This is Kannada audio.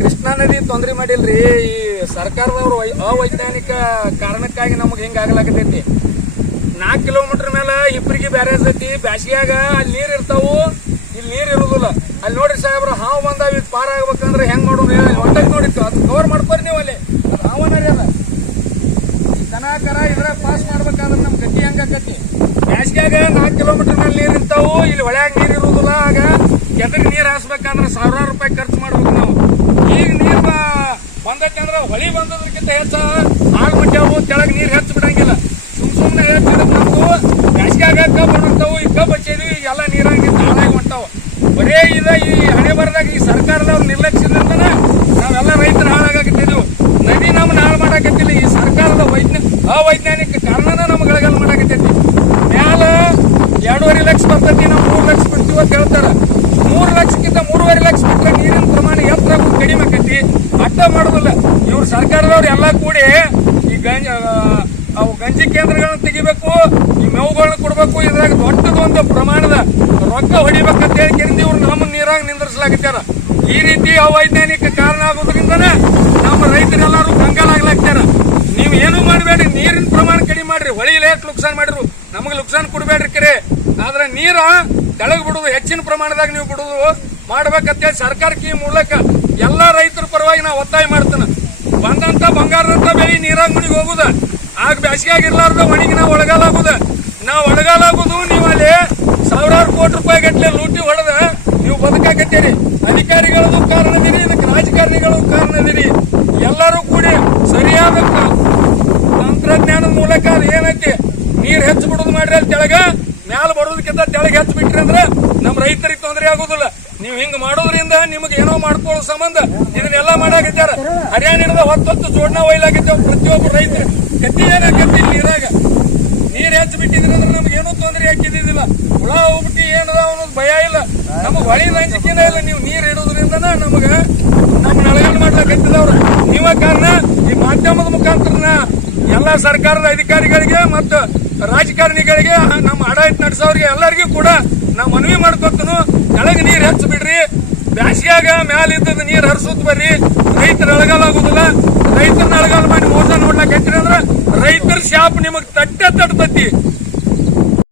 ಕೃಷ್ಣಾ ನದಿ ತೊಂದರೆ ಮಾಡಿಲ್ರಿ. ಈ ಸರ್ಕಾರದವ್ರು ಅವೈಜ್ಞಾನಿಕ ಕಾರಣಕ್ಕಾಗಿ ನಮಗ್ ಹಿಂಗ ಆಗ್ಲಾಕತೈತಿ. 4 ಕಿಲೋಮೀಟರ್ ಮೇಲೆ ಇಬ್ಬರಿಗೆ ಬ್ಯಾರೇಜ್ ಐತಿ. ಬ್ಯಾಸಿಗ್ಯಾಗ ಅಲ್ಲಿ ನೀರ್ ಇರ್ತಾವು, ಇಲ್ಲಿ ನೀರ್ ಇರುದಿಲ್ಲ. ಅಲ್ಲಿ ನೋಡ್ರಿ ಸಾಹೇಬ್ರ, ಹಾವು ಬಂದಾವ, ಇದು ಪಾರ ಆಗ್ಬೇಕಂದ್ರೆ ಹೆಂಗ್ ಮಾಡೋದು ಹೊಟ್ಟೆಗೆ ನೋಡಿತ್ತು. ಅದು ಕವರ್ ಮಾಡ್ಕೋರಿ ನೀವು. ಅಲ್ಲಿ ಅದು ಹಾವನರಿ ಅದ ದನ ಕರ ಇದ್ರ ಪಾಸ್ ಮಾಡ್ಬೇಕಾದ್ರೆ ನಮ್ ಗತಿ ಹೆಂಗಾಕತಿ. ಬ್ಯಾಸಿಗ್ಯಾಗ 4 ಕಿಲೋಮೀಟರ್ ಮೇಲೆ ನೀರ್ ಇರ್ತಾವು, ಇಲ್ಲಿ ಹೊಳ್ಯಾಗ ನೀರ್ ಇರುದಿಲ್ಲ. ಆಗ ಕೆದರಿ ನೀರ್ ಹಾಸ್ಬೇಕಂದ್ರೆ ಸಾವಿರಾರು ರೂಪಾಯಿ ಖರ್ಚು ಮಾಡ್ಬೇಕು ನಾವು. ಈಗ ನೀರ್ ಬಂದೈತಿ ಅಂದ್ರೆ ಹೊಳಿ ಬಂದದಕ್ಕಿಂತ ಹೆಚ್ಚ ಹಾಳು ಮಟ್ಟಾವು, ತೆಳಗ್ ನೀರ್ ಹೆಚ್ಚು ಬಿಡಂಗಿಲ್ಲ. ಸುಮ್ನೆ ಹೆಚ್ಚಿದ್ರೆ ನಮ್ದು ಬ್ಯಾಸಿಗ್ಯಾಗ ಕಬ್ಬು ಹೊಂಟಾವು. ಈ ಕಬ್ಬು ಹಚ್ಚಿದ್ವಿ, ಈಗ ಎಲ್ಲ ನೀರಾಗಿ ನಿಂತು ಹಾಳಾಗಿ ಹೊಂಟಾವು. ಬರೇ ಇದ ಈ ಹಣೆ ಬರದಾಗ ಈ ಸರ್ಕಾರದವ್ರ ನಿರ್ಲಕ್ಷ್ಯದಿಂದನ ನಾವೆಲ್ಲ ರೈತರು ಹಾಳಾಗತ್ತಿದ್ವು. ನದಿ ನಮ್ಮನ್ನ ಹಾಳು ಮಾಡಾಕತ್ತಿಲ್ಲ. ಈ ಸರ್ಕಾರದ ಅವೈಜ್ಞಾನಿಕ ಕಾರಣನ ನಮ್ಗೆ ಗಳಗಲ್ ಮಾಡಾಕತ್ತೈತಿ. ಮ್ಯಾಲ 2.5 ಲಕ್ಷ ಬರ್ತೈತಿ, ನಾವು 3 ಲಕ್ಷ ಬಿಡ್ತೀವಿ ಅಂತ ಹೇಳ್ತಾರ. 3 ಲಕ್ಷಕ್ಕಿಂತ 3.5 ಲಕ್ಷ ಬಿಟ್ಟರೆ ನೀರಿನ ಪ್ರಮಾಣ ಎತ್ತರ ಕಡಿಮೆ ಆಕೈತಿ. ಅಡ್ಡ ಮಾಡೋದಿಲ್ಲ ಇವ್ರು ಸರ್ಕಾರದವ್ರು. ಎಲ್ಲ ಕೂಡಿ ಈ ಗಂಜಿ ಕೇಂದ್ರಗಳನ್ನ ತೆಗಿಬೇಕು, ಈ ಮೇವುಗಳನ್ನ ಕೊಡ್ಬೇಕು. ಇದ್ರಾಗ ದೊಡ್ಡದೊಂದು ಪ್ರಮಾಣದ ರೊಕ್ಕ ಹೊಡಿಬೇಕಂತ ಹೇಳಿ ಇವ್ರು ನಮ್ಮ ನೀರಾಗ ನಿಂದ್ರಿಸಲಾಗ್ತಾರ. ಈ ರೀತಿ ಅವೈಜ್ಞಾನಿಕ ಕಾರಣ ಆಗೋದ್ರಿಂದನೇ ನಮ್ಮ ರೈತರೆಲ್ಲರೂ ಕಂಗಾಲಾಗ್ಲಾಗ್ತಾರ. ನೀವು ಏನು ಮಾಡಬೇಡ್ರಿ, ನೀರಿನ ಪ್ರಮಾಣ ಕಡಿಮೆ ಮಾಡ್ರಿ. ಹೊಳಿಲೇ ಲುಕ್ಸಾನ್ ಮಾಡಿರು, ನಮಗೆ ಲುಕ್ಸಾನ್ ಕೊಡಬೇಡ್ರಿ ಕರೆ. ಆದ್ರೆ ನೀರ ತೆಳಗ್ ಬಿಡುದು, ಹೆಚ್ಚಿನ ಪ್ರಮಾಣದಾಗ ನೀವು ಬಿಡುದು ಮಾಡ್ಬೇಕಂತೇಳಿ ಸರ್ಕಾರಕ್ಕೆ ಈ ಮೂಲಕ ಎಲ್ಲಾ ರೈತರ ಪರವಾಗಿ ನಾವು ಒತ್ತಾಯ ಮಾಡ್ತಾನೆ. ಬಂದಂತ ಬಂಗಾರದಂತ ಬೆಳಿ ನೀರಾಗ ಮುನಿಗೆ ಹೋಗುದ. ಆಗ ಬ್ಯಾಸಿಗೆಯಾಗಿರ್ಲಾರ್ದ ಒಣಗಿ ನಾವು ಒಳಗಾಲಾಗುದ. ನಾವು ಒಳಗಾಲಾಗುದು. ನೀವು ಅಲ್ಲಿ ಸಾವಿರಾರು ಕೋಟಿ ರೂಪಾಯಿ ಗಟ್ಟಲೆ ಲೂಟಿ ಹೊಡೆದ ನೀವು ಬದುಕಾಕತ್ತೀರಿ. ಅಧಿಕಾರಿಗಳದು ಕಾರಣದಿರಿ, ಇದಕ್ಕೆ ರಾಜಕಾರಣಿಗಳು ಕಾರಣದಿರಿ. ಎಲ್ಲರೂ ಕೂಡಿ ಸರಿಯಾದ ತಂತ್ರಜ್ಞಾನದ ಮೂಲಕ ಅದು ಏನೈತಿ ನೀರ್ ಹೆಚ್ಚು ಬಿಡುದು ಮಾಡ್ರಿ. ಅಲ್ಲಿ ತೆಳಗ ಮ್ಯಾಲ ಬರೋದಕ್ಕಿಂತ ತೆಳಗೆ ಹೆಚ್ಚು ಬಿಟ್ರಿ ಅಂದ್ರೆ ನಮ್ ರೈತರಿಗೆ ತೊಂದರೆ ಆಗೋದಿಲ್ಲ. ನೀವು ಹಿಂಗ್ ಮಾಡೋದ್ರಿಂದ ನಿಮಗೆ ಏನೋ ಮಾಡ್ಕೊಳ್ಳೋ ಸಂಬಂಧ ಇದನ್ನೆಲ್ಲ ಮಾಡಾಕತ್ತಾರ. ಹರಿಯಾಣ ಹಿಡಿದ ಹೊತ್ತು ಜೋಡಣಾ ಒಯ್ಲಾಗಿದ್ದೇವೆ ಪ್ರತಿಯೊಬ್ಬರು ರೈತರು. ಗತಿ ಏನಾಗತ್ತಿ ನೀರಾಗ ನೀರ್ ಹೆಚ್ಚು ಬಿಟ್ಟಿದ್ರಂದ್ರೆ ನಮ್ಗೆ ಏನೂ ತೊಂದರೆ ಹಾಕಿದ್ದಿಲ್ಲ. ಹುಳ ಹೋಗ್ಬಿಟ್ಟು ಏನದ ಅನ್ನೋದು ಭಯ ಇಲ್ಲ. ನಮಗ್ ಹೊಳಿ ರಂಜಿಕೆನ ಇಲ್ಲ. ನೀವು ನೀರ್ ಇಡೋದ್ರಿಂದ ನಮಗ ನಮ್ಮ ನಳಗಲ್ ಮಾಡ್ಲಾಕತ್ತಿದವ್ರ ನೀವ ಕಾರಣ. ಈ ಮಾಧ್ಯಮದ ಮುಖಾಂತರ ಎಲ್ಲಾ ಸರ್ಕಾರದ ಅಧಿಕಾರಿಗಳಿಗೆ ಮತ್ತು ರಾಜಕಾರಣಿಗಳಿಗೆ, ನಮ್ಮ ಆಡಳಿತ ನಡೆಸೋರಿಗೆ ಎಲ್ಲರಿಗೂ ಕೂಡ ನಾವು ಮನವಿ ಮಾಡ್ಕೊತನು. ಕೆಳಗೆ ನೀರ್ ಹೆಚ್ಚು ಬಿಡ್ರಿ. ಬ್ಯಾಸಿಗ್ಯಾಗ ಮ್ಯಾಲ ಇದ್ದದ ನೀರ್ ಹರಿಸೋದ್ ಬರ್ರಿ. ರೈತರ ಅಳಗಾಲಾಗುದಿಲ್ಲ. ರೈತರನ್ನ ಅಳಗಾಲ ಮಾಡಿ ಮೋಸ ನೋಡ್ಲಾಕೈತ್ರಿ ಅಂದ್ರೆ ರೈತರ ಶಾಪ್ ನಿಮಗ್ ತಟ್ಟೆ ತಡ್ತತಿ.